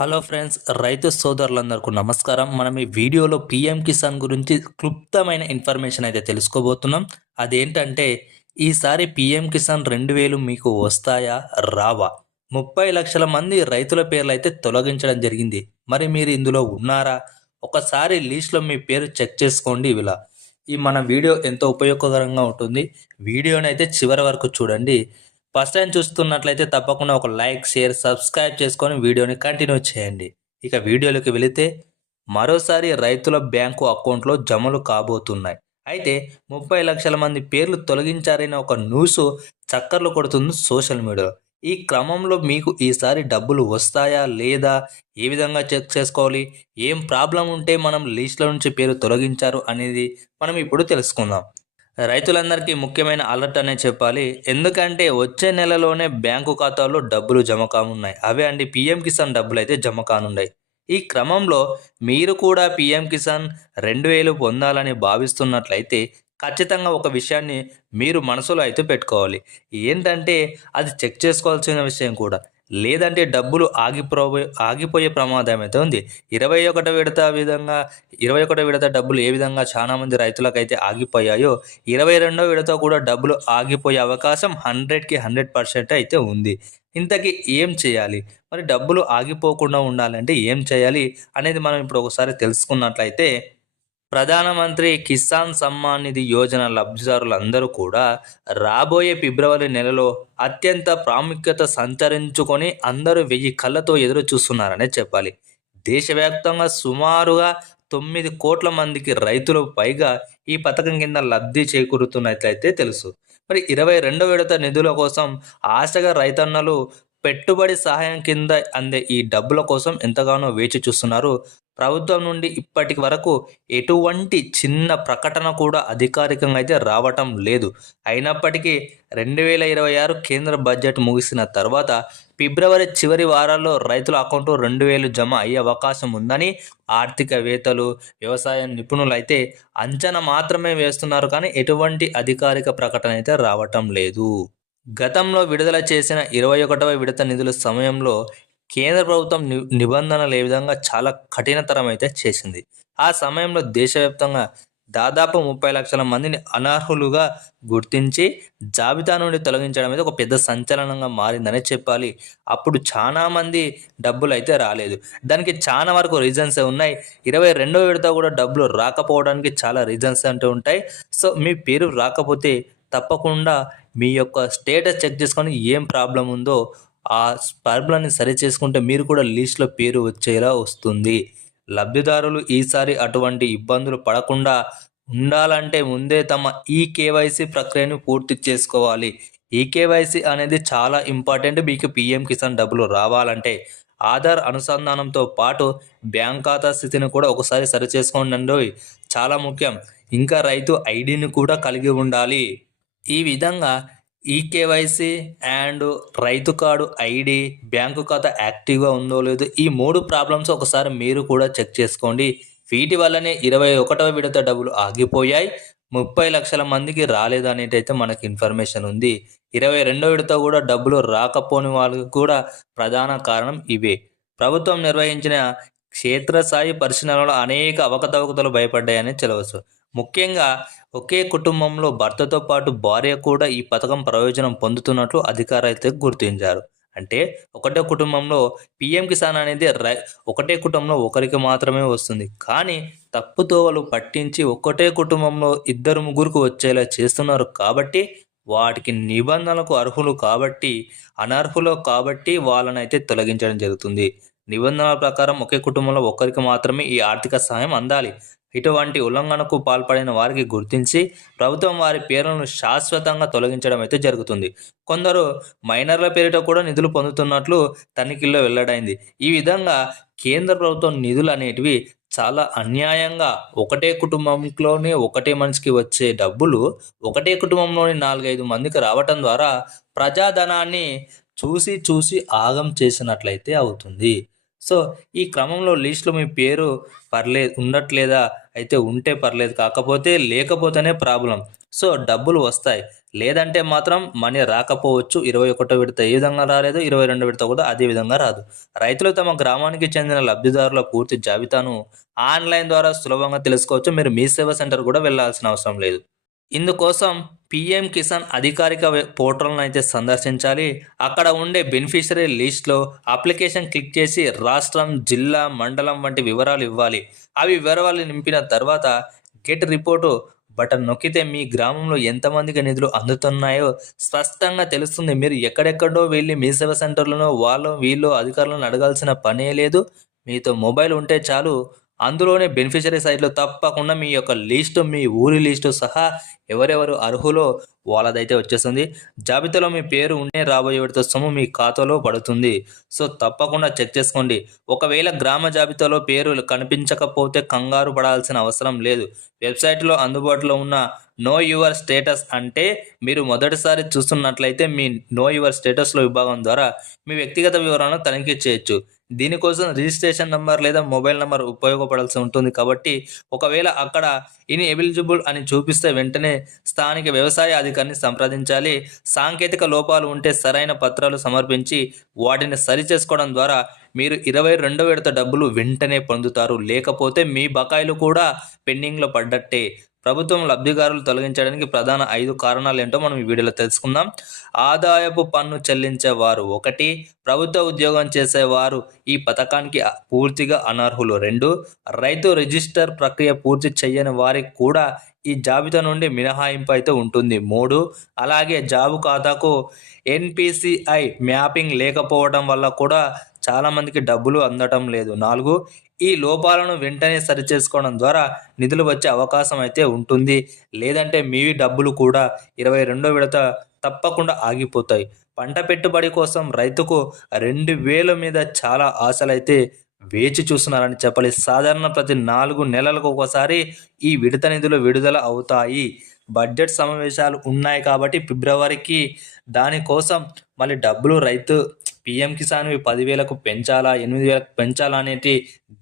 Hello friends రైతు సోదరులందరికీ నమస్కారం. మనం ఈ వీడియోలో పిఎం కిసాన్ గురించి క్లుప్తమైన ఇన్ఫర్మేషన్ అయితే తెలుసుకోబోతున్నాం. అదేంటంటే ఈసారి పిఎం కిసాన్ రెండు వేలు మీకు వస్తాయా రావా? ముప్పై లక్షల మంది రైతుల పేర్లు అయితే తొలగించడం జరిగింది. మరి మీరు ఇందులో ఉన్నారా? ఒకసారి లీస్ట్లో మీ పేరు చెక్ చేసుకోండి ఇలా ఈ మన వీడియో ఎంతో ఉపయోగకరంగా ఉంటుంది. వీడియోని అయితే చివరి వరకు చూడండి. ఫస్ట్ టైం చూస్తున్నట్లయితే తప్పకుండా ఒక లైక్ షేర్ సబ్స్క్రైబ్ చేసుకొని వీడియోని కంటిన్యూ చేయండి. ఇక వీడియోలోకి వెళితే మరోసారి రైతుల బ్యాంకు అకౌంట్లో జమలు కాబోతున్నాయి. అయితే ముప్పై లక్షల మంది పేర్లు తొలగించారనే ఒక న్యూస్ చక్కర్లు కొడుతుంది సోషల్ మీడియాలో. ఈ క్రమంలో మీకు ఈసారి డబ్బులు వస్తాయా లేదా ఏ విధంగా చెక్ చేసుకోవాలి ఏం ప్రాబ్లం ఉంటే మనం లీస్ట్లో నుంచి పేరు తొలగించారు అనేది మనం ఇప్పుడు తెలుసుకుందాం. రైతులందరికీ ముఖ్యమైన అలర్ట్ అనే చెప్పాలి. ఎందుకంటే వచ్చే నెలలోనే బ్యాంకు ఖాతాల్లో డబ్బులు జమ కానున్నాయి. అవే అండి పిఎం కిసాన్ డబ్బులు అయితే జమ కానున్నాయి. ఈ క్రమంలో మీరు కూడా పిఎం కిసాన్ రెండు వేలు పొందాలని భావిస్తున్నట్లయితే ఖచ్చితంగా ఒక విషయాన్ని మీరు మనసులో అయితే పెట్టుకోవాలి. ఏంటంటే అది చెక్ చేసుకోవాల్సిన విషయం కూడా. లేదంటే డబ్బులు ఆగిపోయే ఆగిపోయే ప్రమాదం అయితే ఉంది. ఇరవై ఒకటో విడత విధంగా ఇరవై ఒకటో విడత డబ్బులు ఏ విధంగా చాలామంది రైతులకైతే ఆగిపోయాయో ఇరవై రెండో విడత కూడా డబ్బులు ఆగిపోయే అవకాశం హండ్రెడ్కి హండ్రెడ్ పర్సెంట్ అయితే ఉంది. ఇంతకీ ఏం చేయాలి? మరి డబ్బులు ఆగిపోకుండా ఉండాలంటే ఏం చేయాలి? అనేది మనం ఇప్పుడు ఒకసారి తెలుసుకున్నట్లయితే ప్రధానమంత్రి కిసాన్ సమ్మాన్ నిధి యోజన లబ్ధిదారులందరూ కూడా రాబోయే ఫిబ్రవరి నెలలో అత్యంత ప్రాముఖ్యత సంతరించుకొని అందరూ వెయ్యి కళ్ళతో ఎదురు చూస్తున్నారనే చెప్పాలి. దేశవ్యాప్తంగా సుమారుగా తొమ్మిది కోట్ల మందికి రైతులు పైగా ఈ పథకం కింద లబ్ధి చేకూరుతున్నట్లయితే తెలుసు. మరి ఇరవై రెండో విడత నిధుల కోసం ఆశగా రైతన్నలు పెట్టుబడి సహాయం కింద అందే ఈ డబ్బుల కోసం ఎంతగానో వేచి చూస్తున్నారు ప్రభుత్వం నుండి ఇప్పటి వరకు ఎటువంటి చిన్న ప్రకటన కూడా అధికారికంగా అయితే రావటం లేదు. అయినప్పటికీ రెండు వేల ఇరవై ఆరు కేంద్ర బడ్జెట్ ముగిసిన తర్వాత ఫిబ్రవరి చివరి వారాల్లో రైతుల అకౌంట్లో రెండు వేలు జమ అయ్యే అవకాశం ఉందని ఆర్థికవేత్తలు వ్యవసాయ నిపుణులు అయితే అంచనా మాత్రమే వేస్తున్నారు కానీ ఎటువంటి అధికారిక ప్రకటన అయితే రావటం లేదు. గతంలో విడుదల చేసిన ఇరవై ఒకటవ విడత నిధుల సమయంలో కేంద్ర ప్రభుత్వం ని నిబంధనలు ఏ విధంగా చాలా కఠినతరం అయితే చేసింది. ఆ సమయంలో దేశవ్యాప్తంగా దాదాపు ముప్పై లక్షల మందిని అనర్హులుగా గుర్తించి జాబితా నుండి తొలగించడం అనేది ఒక పెద్ద సంచలనంగా మారిందనే చెప్పాలి. అప్పుడు చాలా మంది డబ్బులు అయితే రాలేదు. దానికి చాలా వరకు రీజన్స్ ఉన్నాయి. ఇరవై రెండో విడత కూడా డబ్బులు రాకపోవడానికి చాలా రీజన్స్ అంటూ ఉంటాయి. సో మీ పేరు రాకపోతే తప్పకుండా మీ యొక్క స్టేటస్ చెక్ చేసుకొని ఏం ప్రాబ్లం ఉందో ఆ ప్రాబ్లమ్ని సరి చేసుకుంటే మీరు కూడా లిస్ట్లో పేరు వచ్చేలా వస్తుంది. లబ్ధిదారులు ఈసారి అటువంటి ఇబ్బందులు పడకుండా ఉండాలంటే ముందే తమ ఈ కేవైసీ ప్రక్రియను పూర్తి చేసుకోవాలి. ఈ కేవైసీ అనేది చాలా ఇంపార్టెంట్. మీకు పిఎం కిసాన్ డబ్బులు రావాలంటే ఆధార్ అనుసంధానంతో పాటు బ్యాంక్ ఖాతా స్థితిని కూడా ఒకసారి సరి చేసుకోండి చాలా ముఖ్యం. ఇంకా రైతు ఐడిని కూడా కలిగి ఉండాలి. ఈ విధంగా ఈకేవైసీ అండ్ రైతు కార్డు ఐడి బ్యాంకు ఖాతా యాక్టివ్గా ఉందో లేదో ఈ మూడు ప్రాబ్లమ్స్ ఒకసారి మీరు కూడా చెక్ చేసుకోండి. వీటి వల్లనే ఇరవై ఒకటవ విడత డబ్బులు ఆగిపోయాయి. ముప్పై లక్షల మందికి రాలేదు అనేటైతే మనకి ఇన్ఫర్మేషన్ ఉంది. ఇరవై రెండో విడత కూడా డబ్బులు రాకపోని వాళ్ళకి కూడా ప్రధాన కారణం ఇవే. ప్రభుత్వం నిర్వహించిన క్షేత్రస్థాయి పరిశీలనలో అనేక అవకతవకతలు భయపడ్డాయని చెప్పవచ్చు. ముఖ్యంగా ఒకే కుటుంబంలో భర్తతో పాటు భార్య కూడా ఈ పథకం ప్రయోజనం పొందుతున్నట్లు అధికారైతే గుర్తించారు. అంటే ఒకటే కుటుంబంలో పిఎం కిసాన్ అనేది రై ఒకటే కుటుంబంలో ఒకరికి మాత్రమే వస్తుంది. కానీ తప్పుతోవలు పట్టించి ఒకటే కుటుంబంలో ఇద్దరు ముగ్గురికి వచ్చేలా చేస్తున్నారు కాబట్టి వాటికి నిబంధనలకు అర్హులు కాబట్టి అనర్హులు కాబట్టి వాళ్ళనైతే తొలగించడం జరుగుతుంది. నిబంధనల ప్రకారం ఒకే కుటుంబంలో ఒకరికి మాత్రమే ఈ ఆర్థిక సహాయం అందాలి. ఇటువంటి ఉల్లంఘనకు పాల్పడిన వారికి గుర్తించి ప్రభుత్వం వారి పేర్లను శాశ్వతంగా తొలగించడం అయితే జరుగుతుంది. కొందరు మైనర్ల పేరిట కూడా నిధులు పొందుతున్నట్లు తనిఖీల్లో వెల్లడైంది. ఈ విధంగా కేంద్ర ప్రభుత్వం నిధులు అనేటివి చాలా అన్యాయంగా ఒకటే కుటుంబంలోనే ఒకటే మనిషికి వచ్చే డబ్బులు ఒకటే కుటుంబంలోని నాలుగైదు మందికి రావటం ద్వారా ప్రజాధనాన్ని చూసి చూసి ఆగం చేసినట్లయితే అవుతుంది. సో ఈ క్రమంలో లిస్టులో మీ పేరు పర్లేదు ఉండట్లేదా? అయితే ఉంటే పర్లేదు కాకపోతే లేకపోతేనే ప్రాబ్లం. సో డబ్బులు వస్తాయి. లేదంటే మాత్రం మనీ రాకపోవచ్చు. ఇరవై ఒకటో విడత ఏ విధంగా రాలేదు ఇరవై రెండు విడత కూడా అదే విధంగా రాదు. రైతులు తమ గ్రామానికి చెందిన లబ్ధిదారుల పూర్తి జాబితాను ఆన్లైన్ ద్వారా సులభంగా తెలుసుకోవచ్చు. మీరు మీ సేవా సెంటర్ కూడా వెళ్ళాల్సిన అవసరం లేదు. ఇందుకోసం పిఎం కిసాన్ అధికారిక పోర్టల్ను అయితే సందర్శించాలి. అక్కడ ఉండే బెనిఫిషరీ లిస్ట్లో అప్లికేషన్ క్లిక్ చేసి రాష్ట్రం జిల్లా మండలం వంటి వివరాలు ఇవ్వాలి. అవి వివరాలు నింపిన తర్వాత గెట్ రిపోర్టు బటన్ నొక్కితే మీ గ్రామంలో ఎంతమందికి నిధులు అందుతున్నాయో స్పష్టంగా తెలుస్తుంది. మీరు ఎక్కడెక్కడో వెళ్ళి మీ సేవ సెంటర్లను వాళ్ళు వీళ్ళు అధికారులను అడగాల్సిన పనే లేదు. మీతో మొబైల్ ఉంటే చాలు అందులోనే బెనిఫిషరీ సైడ్లో తప్పకుండా మీ యొక్క లిస్టు మీ ఊరి లిస్టు సహా ఎవరెవరు అర్హులో వాళ్ళదైతే వచ్చేస్తుంది. జాబితాలో మీ పేరు ఉండే రాబోయే విడత సొమ్ము మీ ఖాతాలో పడుతుంది. సో తప్పకుండా చెక్ చేసుకోండి. ఒకవేళ గ్రామ జాబితాలో పేరు కనిపించకపోతే కంగారు పడాల్సిన అవసరం లేదు. వెబ్సైట్లో అందుబాటులో ఉన్న నో యువర్ స్టేటస్ అంటే మీరు మొదటిసారి చూస్తున్నట్లయితే మీ నో యువర్ స్టేటస్లో విభాగం ద్వారా మీ వ్యక్తిగత వివరాలను తనిఖీ చేయొచ్చు. దీనికోసం రిజిస్ట్రేషన్ నంబర్ లేదా మొబైల్ నంబర్ ఉపయోగపడాల్సి ఉంటుంది కాబట్టి ఒకవేళ అక్కడ ఇన్ ఎలిజిబుల్ అని చూపిస్తే వెంటనే స్థానిక వ్యవసాయ అధికారిని సంప్రదించాలి. సాంకేతిక లోపాలు ఉంటే సరైన పత్రాలు సమర్పించి వాటిని సరిచేసుకోవడం ద్వారా మీరు ఇరవై రెండో విడత డబ్బులు వెంటనే పొందుతారు. లేకపోతే మీ బకాయిలు కూడా పెండింగ్లో పడ్డట్టే. ప్రభుత్వం లబ్ధిదారులు తొలగించడానికి ప్రధాన ఐదు కారణాలు ఏంటో మనం ఈ వీడియోలో తెలుసుకుందాం. ఆదాయపు పన్ను చెల్లించేవారు ఒకటి ప్రభుత్వ ఉద్యోగం చేసేవారు ఈ పథకానికి పూర్తిగా అనర్హులు రెండు రైతు రిజిస్టర్ ప్రక్రియ పూర్తి చేయని వారికి కూడా ఈ జాబితా నుండి మినహాయింపు అయితే ఉంటుంది. మూడు అలాగే జాబు ఖాతాకు ఎన్పిసిఐ మ్యాపింగ్ లేకపోవడం వల్ల కూడా చాలామందికి డబ్బులు అందటం లేదు. నాలుగు ఈ లోపాలను వెంటనే సరిచేసుకోవడం ద్వారా నిధులు వచ్చే అవకాశం అయితే ఉంటుంది. లేదంటే మీ డబ్బులు కూడా ఇరవై రెండో విడత తప్పకుండా ఆగిపోతాయి. పంట పెట్టుబడి కోసం రైతుకు రెండు వేల మీద చాలా ఆశలైతే వేచి చూస్తున్నారని చెప్పాలి. సాధారణ ప్రతి నాలుగు నెలలకు ఒకసారి ఈ విడత నిధులు విడుదల అవుతాయి. బడ్జెట్ సమావేశాలు ఉన్నాయి కాబట్టి ఫిబ్రవరికి దానికోసం మళ్ళీ డబ్బులు రైతు పిఎం కిసాన్ పదివేలకు పెంచాలా ఎనిమిది వేలకు పెంచాలా అనేది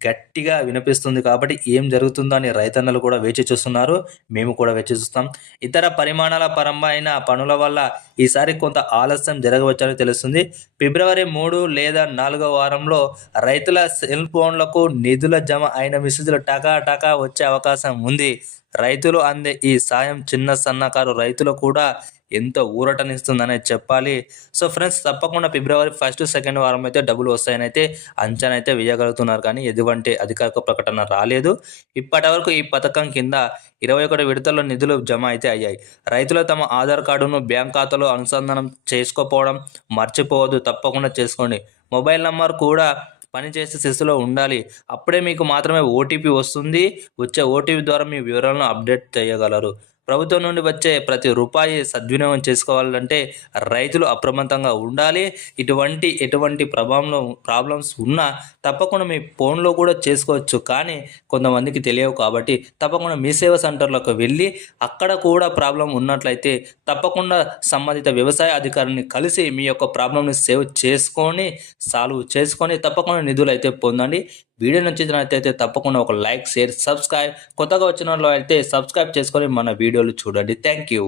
గట్టిగా వినిపిస్తుంది కాబట్టి ఏం జరుగుతుందో అని రైతన్నలు కూడా వేచి చూస్తున్నారు. మేము కూడా వేచి చూస్తాం. ఇతర పరిమాణాల పరమైన పనుల వల్ల ఈసారి కొంత ఆలస్యం జరగవచ్చని తెలుస్తుంది. ఫిబ్రవరి మూడు లేదా నాలుగో వారంలో రైతుల సెల్ ఫోన్లకు నిధుల జమ అయిన మెసేజ్లు టకా టకా వచ్చే అవకాశం ఉంది. రైతులు అందే ఈ సాయం చిన్న సన్నకారు రైతులు కూడా ఎంత ఊరటనిస్తుందనే చెప్పాలి. సో ఫ్రెండ్స్ తప్పకుండా ఫిబ్రవరి ఫస్ట్ సెకండ్ వారం అయితే డబ్బులు వస్తాయని అయితే అంచనా అయితే వేయగలుగుతున్నారు. కానీ ఎటువంటి అధికారిక ప్రకటన రాలేదు. ఇప్పటి వరకు ఈ పథకం కింద ఇరవై ఒకటి విడతల్లో నిధులు జమ అయితే అయ్యాయి. రైతులు తమ ఆధార్ కార్డును బ్యాంక్ ఖాతాలో అనుసంధానం చేసుకోపోవడం మర్చిపోవద్దు. తప్పకుండా చేసుకోండి. మొబైల్ నంబర్ కూడా పనిచేసే స్థితిలో ఉండాలి. అప్పుడే మీకు మాత్రమే ఓటీపీ వస్తుంది. వచ్చే ఓటీపీ ద్వారా మీ వివరాలను అప్డేట్ చేయగలరు. ప్రభుత్వం నుండి వచ్చే ప్రతి రూపాయి సద్వినియోగం చేసుకోవాలంటే రైతులు అప్రమత్తంగా ఉండాలి. ఇటువంటి ఎటువంటి ప్రభావంలో ప్రాబ్లమ్స్ ఉన్నా తప్పకుండా మీ ఫోన్లో కూడా చేసుకోవచ్చు. కానీ కొంతమందికి తెలియవు కాబట్టి తప్పకుండా మీ సేవ సెంటర్లోకి వెళ్ళి అక్కడ కూడా ప్రాబ్లం ఉన్నట్లయితే తప్పకుండా సంబంధిత వ్యవసాయ అధికారిని కలిసి మీ యొక్క ప్రాబ్లమ్ని సేవ్ చేసుకొని సాల్వ్ చేసుకొని తప్పకుండా నిధులు అయితే పొందండి. వీడియో నచ్చినట్లయితే తప్పకుండా ఒక లైక్ షేర్ సబ్స్క్రైబ్. కొత్తగా వచ్చిన వాళ్ళు అయితే సబ్స్క్రైబ్ చేసుకొని మన వీడియోలు చూడండి. Thank you.